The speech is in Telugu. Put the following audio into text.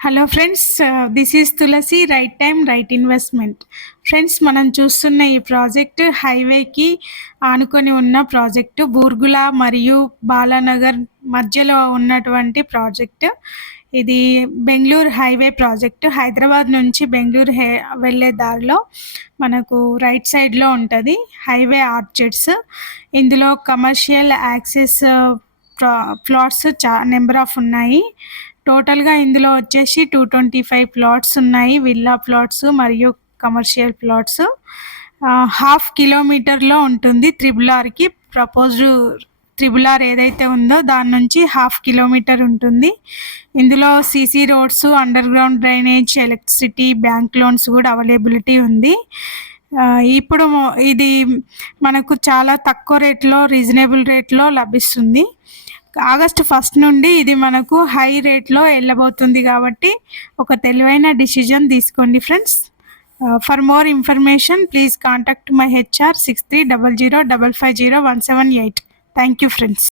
Hello friends, this is Tulasi, right time right investment. Friends, మనం చూస్తున్న ఈ ప్రాజెక్ట్ హైవేకి ఆనుకొని ఉన్న ప్రాజెక్టు. బూర్గుల మరియు బాలానగర్ మధ్యలో ఉన్నటువంటి ప్రాజెక్టు. ఇది బెంగళూరు హైవే ప్రాజెక్టు. హైదరాబాద్ నుంచి బెంగళూరు వెళ్ళే దారిలో మనకు రైట్ సైడ్లో ఉంటుంది హైవే ఆర్చర్డ్స్. ఇందులో commercial access plots number of ఉన్నాయి. టోటల్గా ఇందులో వచ్చేసి 225 ప్లాట్స్ ఉన్నాయి, విల్లా ప్లాట్స్ మరియు కమర్షియల్ ప్లాట్స్. 1/2 కిలోమీటర్లో ఉంటుంది త్రిబుల్ ఆర్కి. ప్రపోజ్డ్ త్రిబుల్ ఆర్ ఏదైతే ఉందో దాని నుంచి 1/2 కిలోమీటర్ ఉంటుంది. ఇందులో CC roads, under ground drainage, electricity, bank loans కూడా అవైలబిలిటీ ఉంది. ఇప్పుడు ఇది మనకు చాలా తక్కువ రేట్లో, రీజనబుల్ రేట్లో లభిస్తుంది. ఆగస్టు 1 నుండి ఇది మనకు హై రేట్లో వెళ్ళబోతుంది కాబట్టి ఒక తెలివైన డిసిజన్ తీసుకోండి friends. For more information please contact my HR 6300550178. Thank you friends.